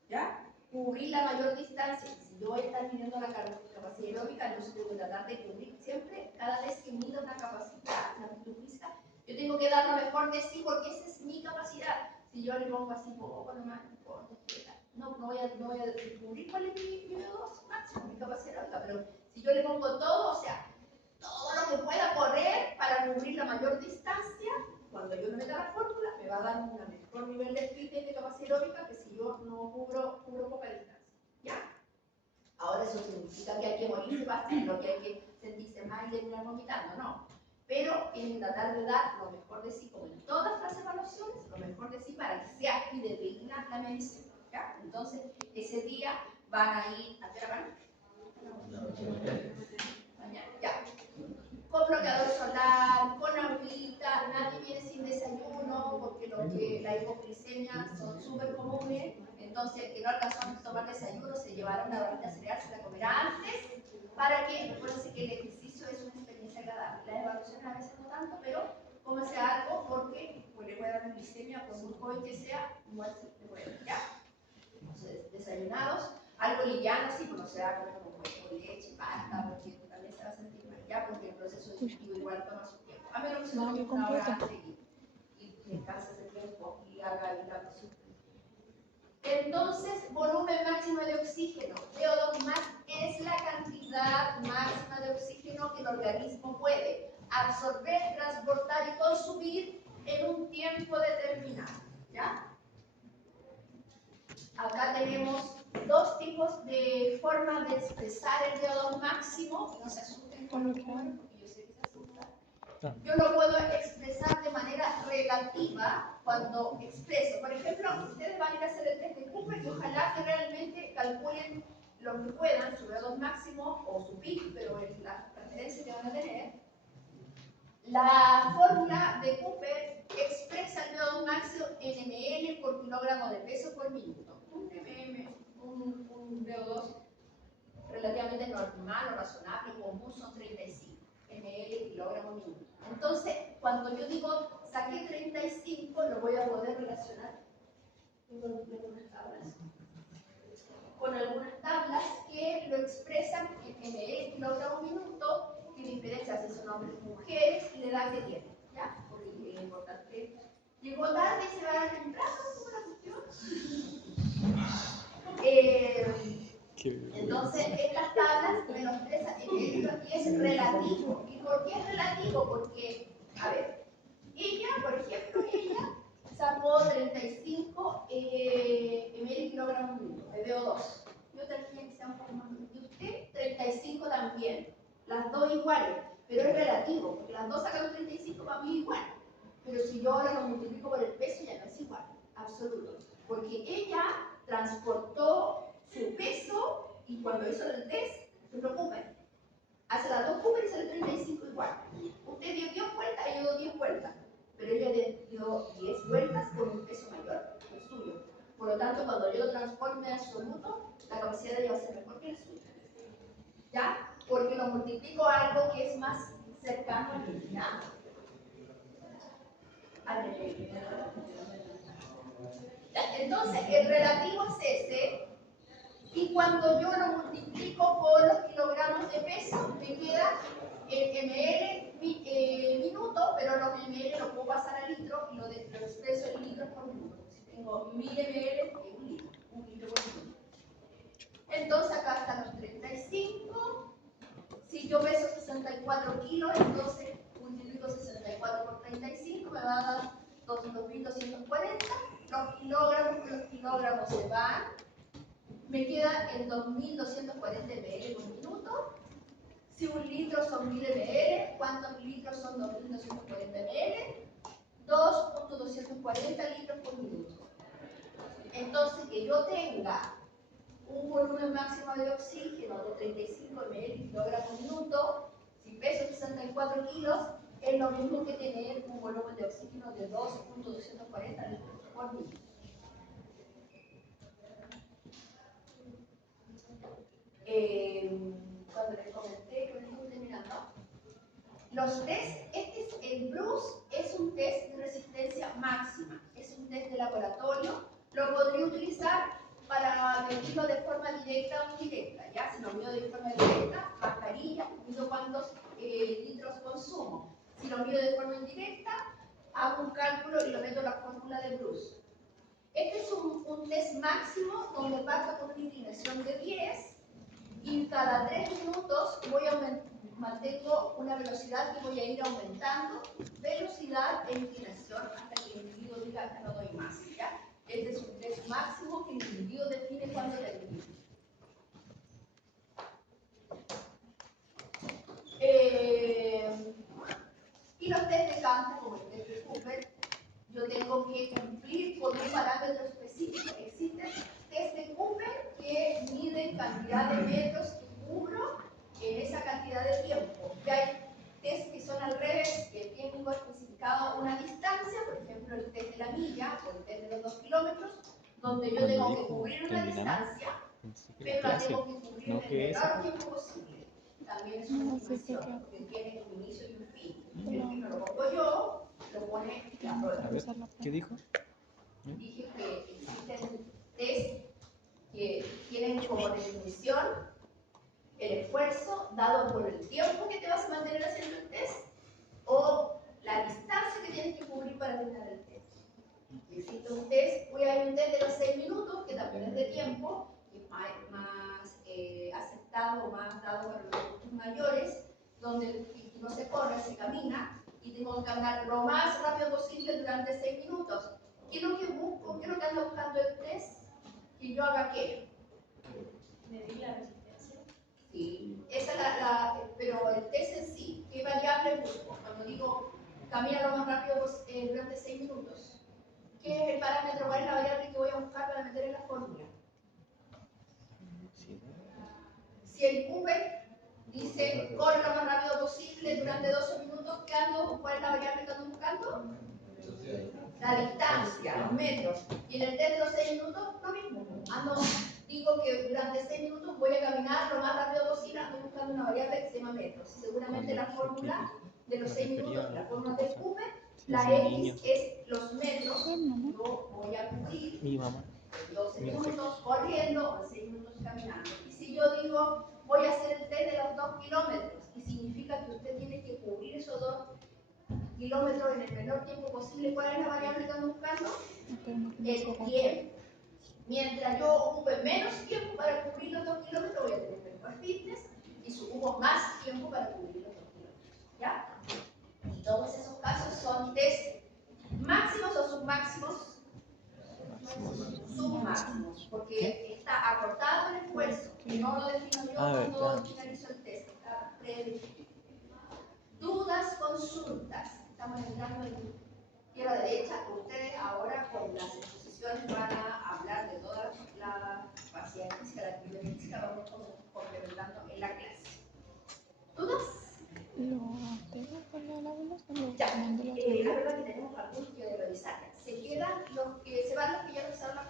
¿Ya? Cubrir la mayor distancia. Si yo voy a estar midiendo la capacidad aeróbica, entonces tengo que tratar de cubrir siempre, cada vez que mido una capacidad, una actitud física, yo tengo que dar lo mejor de sí porque esa es mi capacidad. Si yo le pongo así poco nomás, no voy a descubrir cuál es mi VO2 máximo, mi capacidad alta, pero si yo le pongo todo, o sea, todo lo que pueda correr para cubrir la mayor distancia, cuando yo me meta la fórmula, me va a dar un mejor nivel de fitness y de capacidad aeróbica que si yo no cubro poca distancia. ¿Ya? Ahora eso significa que hay que morirse fácil, no que hay que sentirse mal y terminar vomitando, no. Pero tienen que tratar de dar lo mejor de sí, como en todas las evaluaciones, lo mejor de sí para que sea fidedigna la medición. ¿Ya? Entonces, ese día van a ir a terapia. Mañana, ya. Con bloqueador solar, con agüita, nadie viene sin desayuno, porque la hipoglicemia son súper comunes. Entonces, el que no alcanzó a tomar desayuno se llevará una barrita cereal, se la comerá antes, para que, recuérdense que el ejercicio es una experiencia agradable. Las evaluaciones a veces no tanto, pero cómase algo porque pues, le puede dar una glicemia, por muy joven que sea, igual se le puede dar, ¿ya? Entonces, desayunados, algo liviano, sí, pues no se da como con leche, pasta, porque también se va a sentir mal, ¿ya? Porque el proceso digestivo igual toma su tiempo. A menos que se tome una hora antes y descanse ese tiempo y haga el cambio. Entonces, volumen máximo de oxígeno. VO2 max es la cantidad máxima de oxígeno que el organismo puede absorber, transportar y consumir en un tiempo determinado. ¿Ya? Acá tenemos dos tipos de formas de expresar el VO2 máximo. No se asusten con los números, porque yo sé que se asustan. Yo lo puedo expresar de manera relativa cuando expreso. Por ejemplo, ustedes van a ir a hacer el test de Cooper y ojalá que realmente calculen lo que puedan, su VO2 máximo o su PIC, pero en la referencia que van a tener. La fórmula de Cooper expresa el VO2 máximo en ml por kilogramo de peso por minuto. Un VO2 relativamente normal o razonable, común, son 35 ml kilogramo minuto. Entonces, cuando yo digo saqué 35, lo voy a poder relacionar con algunas tablas que lo expresan en ml kilogramo minuto, que diferencia si son hombres o mujeres y la edad que tienen. ¿Ya? Porque es importante. Llegó tarde y se va a temprano, ¿cómo la cuestión? Entonces, estas tablas me lo expresan y es relativo. ¿Y por qué es relativo? Porque, a ver, ella, por ejemplo, sacó 35 ml kilogramos minuto de VO2. Yo tendría que sea un poco más. Y usted, 35 también. Las dos iguales. Pero es relativo, porque las dos sacan 35 para mí igual. Pero si yo ahora lo multiplico por el peso, ya no es igual. Absoluto. Porque ella transportó su peso y cuando hizo el test, se preocupen. Hace las dos Cooper y sale 35 igual. Usted dio 10 vueltas y yo dio 10 vueltas. Pero ella dio 10 vueltas con un peso mayor que el suyo. Por lo tanto, cuando yo lo transforme en absoluto, la capacidad de ella va a ser mejor que el suyo. ¿Ya? Porque lo multiplico a algo que es más cercano al eliminado. Entonces, el relativo es ese. Y cuando yo lo multiplico por los kilogramos de peso, me queda el ml minuto, pero los ml lo puedo pasar a litro y lo expreso en litros por minuto. Si tengo 1000 ml, es un litro por minuto. Entonces acá están los 35. Si yo peso 64 kilos, entonces multiplico 64 por 35, me va a dar 2240. Los kilogramos se van. Me queda en 2240 ml por minuto. Si un litro son 1000 ml, ¿cuántos litros son 2240 ml? 2.240 litros por minuto. Entonces, que yo tenga un volumen máximo de oxígeno de 35 ml kilogramos minuto, si peso 64 kilos, es lo mismo que tener un volumen de oxígeno de 2.240 litros por minuto. Cuando les comenté que estoy terminando, los test, el Bruce es un test de resistencia máxima, es un test de laboratorio, lo podría utilizar para medirlo de forma directa o indirecta, ya si lo mido de forma directa, mascarilla, mido cuántos litros consumo. Si lo mido de forma indirecta, hago un cálculo y lo meto en la fórmula de Bruce. Este es un test máximo donde parto con una inclinación de 10 y cada 3 minutos mantengo una velocidad que voy a ir aumentando, velocidad e inclinación hasta que el individuo diga que no doy más. ¿Ya? Este es un test máximo que el individuo define cuando termina. Y los test de campo, como el test de Cooper, yo tengo que cumplir con un parámetro específico. Existen test de Cooper que miden cantidad de metros que cubro en esa cantidad de tiempo. Y hay test que son al revés, que tengo especificado una distancia, por ejemplo el test de la milla o el test de los 2 kilómetros, donde yo tengo que cubrir una distancia, pero la tengo que cubrir en el menor tiempo posible. También es una estimación, porque tiene un inicio y un fin. El fin no lo pongo yo, lo pone la prueba. A ver, ¿qué dijo? Dije que existen test que tienen como definición el esfuerzo dado por el tiempo que te vas a mantener haciendo el test o la distancia que tienes que cubrir para terminar el test. Existe un test, voy a ver un test de los 6 minutos, que también es de tiempo, que es más aceptado o más dado para los adultos mayores, donde no se corre, se camina, y tengo que caminar lo más rápido posible durante 6 minutos. ¿Qué es lo que busco? ¿Qué es lo que anda buscando el test? Que yo haga qué. Medir la resistencia. Sí, esa es pero el test en sí, ¿qué variable busco? Cuando digo camina lo más rápido durante 6 minutos, ¿qué es el parámetro? ¿Cuál es la variable que voy a buscar para meter en la fórmula? Si el V dice corre lo más rápido posible durante 12 minutos, ¿cuál es la variable que ando buscando? la distancia, los metros. Y en el test de los 6 minutos, lo mismo. Digo que durante 6 minutos voy a caminar lo más rápido posible, ando buscando una variable que se llama metros. Y seguramente la fórmula de los 6 minutos, la fórmula de Cooper, la X es los metros. Yo voy a cubrir Mi mamá. 12 minutos corriendo o 6 minutos caminando. Y si yo digo, voy a hacer el test de los 2 kilómetros, y significa que usted tiene que cubrir esos 2 kilómetros en el menor tiempo posible, ¿cuál es la variable que estamos buscando? El tiempo. Mientras yo ocupe menos tiempo para cubrir los 2 kilómetros, voy a tener mejor fitness, y si ocupo más tiempo para cubrir los 2 kilómetros. ¿Ya? Y todos esos casos son test máximos o submáximos. Submáximos, porque está acortado el esfuerzo, que no lo defino yo cuando finalizo el test, está predefinido. Dudas, consultas. Estamos entrando en izquierda derecha. Ustedes ahora con las exposiciones van a hablar de toda la capacidad física, la actividad física, vamos complementando en la clase. ¿Dudas? ¿Lo tengo con la abuela o lo Ya, mando la la verdad que tenemos algún que revisar.